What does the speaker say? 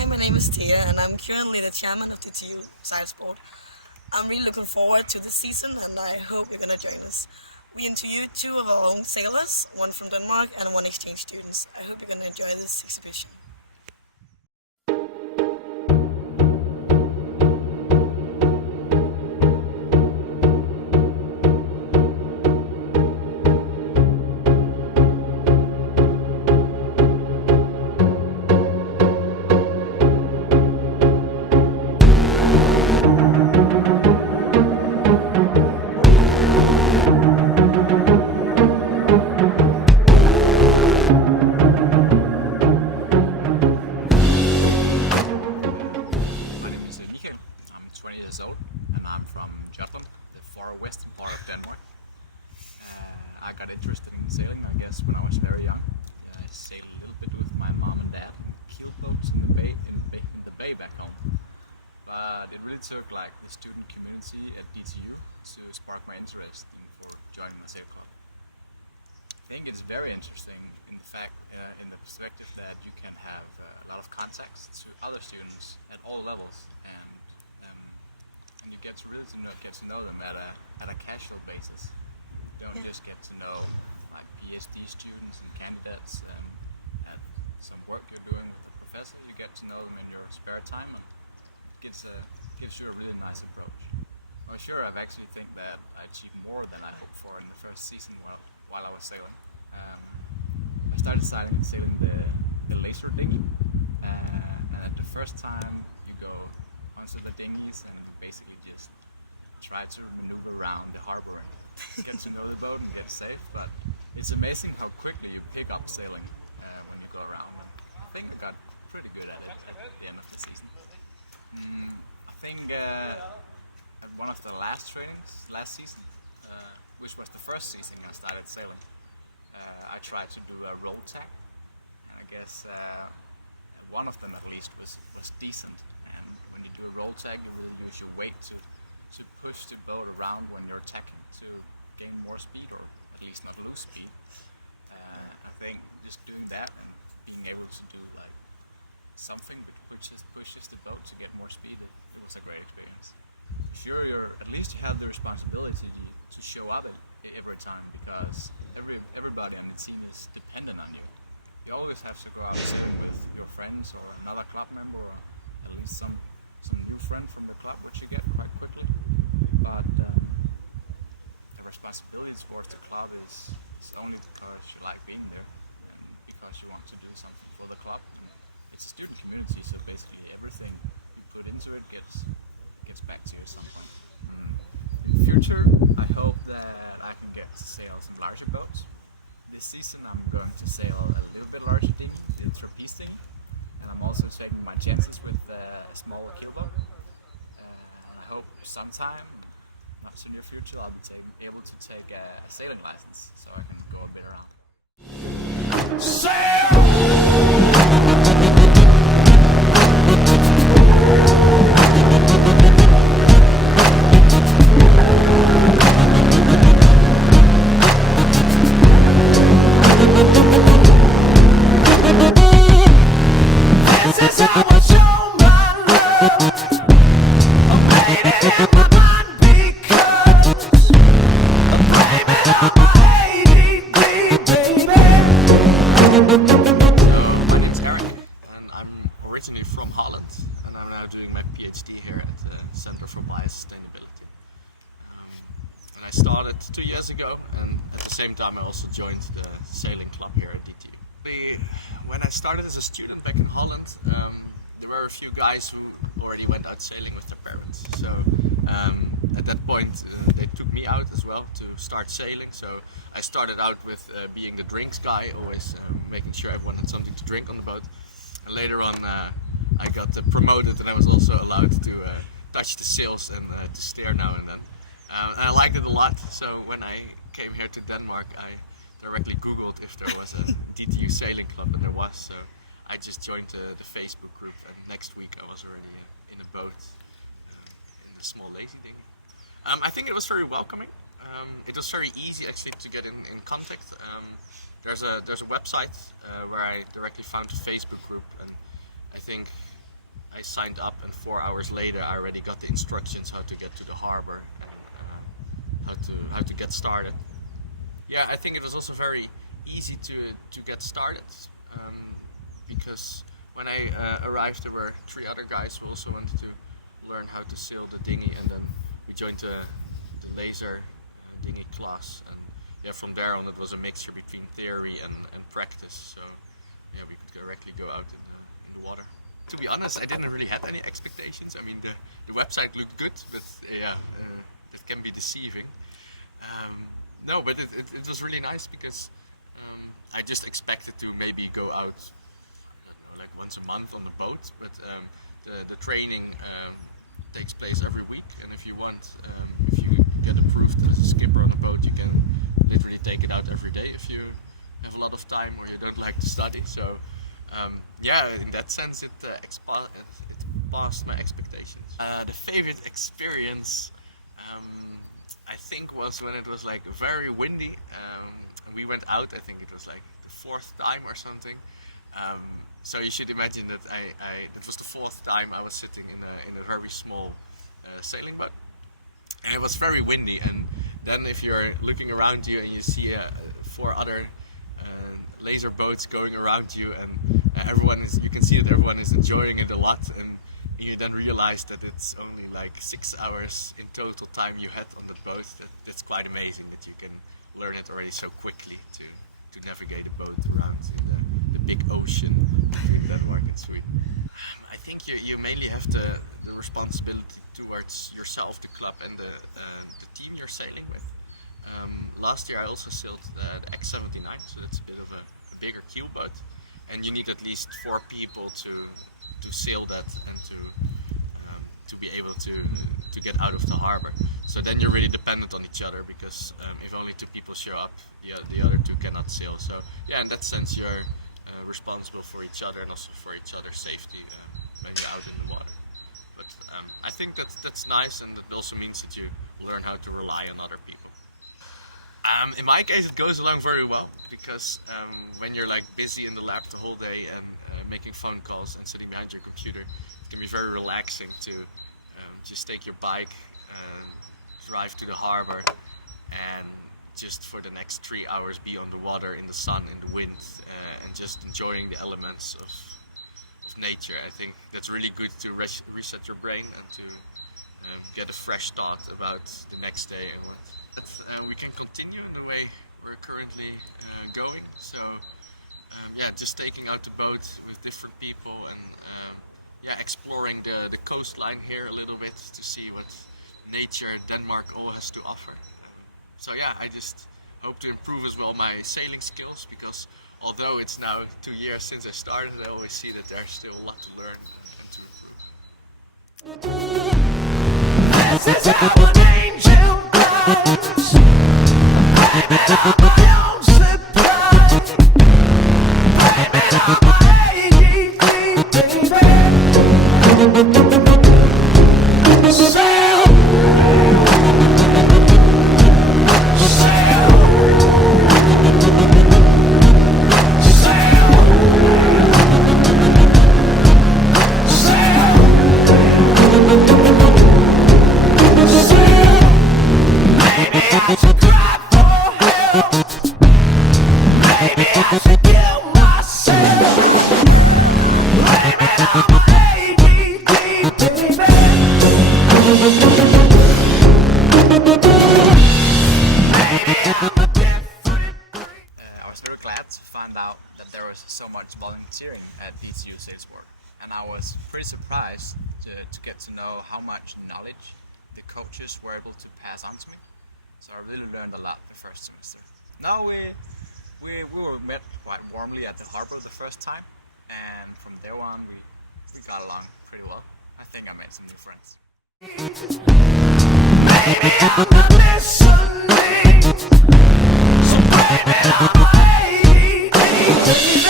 Hi, my name is Tia and I'm currently the chairman of DTU sejlsport. I'm really looking forward to this season and I hope you're going to join us. We interviewed 2 of our own sailors, one from Denmark and 1 exchange students. I hope you're going to enjoy this exhibition. I got interested in sailing, I guess, when I was very young. I sailed a little bit with my mom and dad in keel boats in the bay back home. But it really took like the student community at DTU to spark my interest for joining the sail club. I think it's very interesting in the perspective that you can have a lot of contacts to other students at all levels, and you get to really get to know them at a casual basis. You don't just get to know like PhD students and candidates and some work you're doing with the professor. You get to know them in your spare time, and it gives you a really nice approach. I'm sure I've actually think that I achieved more than I hoped for in the first season while I was sailing. I started sailing the laser dinghy, and at the first time you go onto the dinghies and basically just try to maneuver around the harbor and get to know the boat and get safe. But it's amazing how quickly you pick up sailing when you go around. I think I got pretty good at it at the end of the season. I think at one of the last trainings last season, which was the first season I started sailing, I tried to do a roll tag, and I guess one of them at least was decent. And when you do a roll tag, you really use your weight to push the boat around when you're tacking to gain more speed, or at least not lose speed. I think just doing that and being able to do like something which pushes the boat to get more speed, it was a great experience. Sure, at least you have the responsibility to show up every time, because everybody on the team is dependent on you. You always have to go out sailing with your friends or another club member, or at least some new friend from the club, which you get quite quickly. But the responsibility towards the club is only because you like being there and because you want to do something for the club. It's a student community, so basically everything you put into it gets back to you at some point. In the future, I hope that I can get to sail some larger boats. This season I'm going to sail a little bit larger dinghy, the trapeze dinghy, and I'm also taking my chances with a small keelboat. I hope sometime, not in the near future, I'll be able to take a sailing license so I can go a bit around. I started 2 years ago, and at the same time I also joined the sailing club here at DTU. When I started as a student back in Holland, there were a few guys who already went out sailing with their parents. So at that point they took me out as well to start sailing. So I started out with being the drinks guy, always making sure everyone had something to drink on the boat. And later on I got promoted, and I was also allowed to touch the sails and to steer now and then. And I liked it a lot, so when I came here to Denmark, I directly Googled if there was a DTU sailing club, and there was, so I just joined the Facebook group, and next week I was already in a boat, in a small lazy dinghy. I think it was very welcoming. It was very easy actually to get in contact. There's a website where I directly found a Facebook group, and I think I signed up, and 4 hours later I already got the instructions how to get to the harbor and how to get started. Yeah, I think it was also very easy to get started, because when I arrived there were 3 other guys who also wanted to learn how to sail the dinghy, and then we joined the laser dinghy class, and yeah, from there on it was a mixture between theory and practice, so yeah, we could directly go out in the water. To be honest, I didn't really have any expectations. I mean, the website looked good, but yeah, it can be deceiving. No, but it was really nice because I just expected to maybe go out, I don't know, like once a month on the boat, but the training takes place every week, and if you want, if you get approved as a skipper on a boat, you can literally take it out every day if you have a lot of time or you don't like to study. So yeah, in that sense it passed my expectations. The favorite experience I think was when it was like very windy. We went out, I think it was like the 4th time or something. So you should imagine that it was the 4th time I was sitting in a very small sailing boat, and it was very windy. And then if you're looking around you and you see 4 other laser boats going around you, and you can see that everyone is enjoying it a lot, and you then realize that it's only like 6 hours in total time you had on the boat. That's quite amazing that you can learn it already so quickly to navigate a boat around in the big ocean between Denmark and Sweden. I think you mainly have the responsibility towards yourself, the club, and the team you're sailing with. Last year I also sailed the X79, so that's a bit of a bigger keel boat, and you need at least 4 people to sail that and to be able to get out of the harbor. So then you're really dependent on each other, because if only 2 people show up, the other 2 cannot sail. So yeah, in that sense you're responsible for each other and also for each other's safety when you're out in the water. But I think that's nice, and it also means that you learn how to rely on other people. In my case it goes along very well, because when you're like busy in the lab the whole day and making phone calls and sitting behind your computer, it can be very relaxing to just take your bike, drive to the harbor, and just for the next 3 hours be on the water, in the sun, in the wind, and just enjoying the elements of nature. I think that's really good to reset your brain and to get a fresh thought about the next day and what. We can continue in the way we're currently going. So yeah, just taking out the boat with different people, and yeah, exploring the coastline here a little bit to see what nature Denmark all has to offer. So yeah, I just hope to improve as well my sailing skills, because although it's now 2 years since I started, I always see that there's still a lot to learn and to improve. This is how an angel does. Blame it on my own supply. Blame it on my ADD, baby. Sail. I should cry for help. Maybe I should kill myself. Blame it on my ADD, baby. Maybe I'm a different breed. I was very glad to find out that there was so much volunteering at DTU sejlsport, and I was pretty surprised to get to know how much knowledge the coaches were able to pass on to me. So I really learned a lot the first semester. Now we were met quite warmly at the harbor the first time, and from there on we got along pretty well. I think I made some new friends. Maybe I'm not listening, so blame it on my ADD, baby.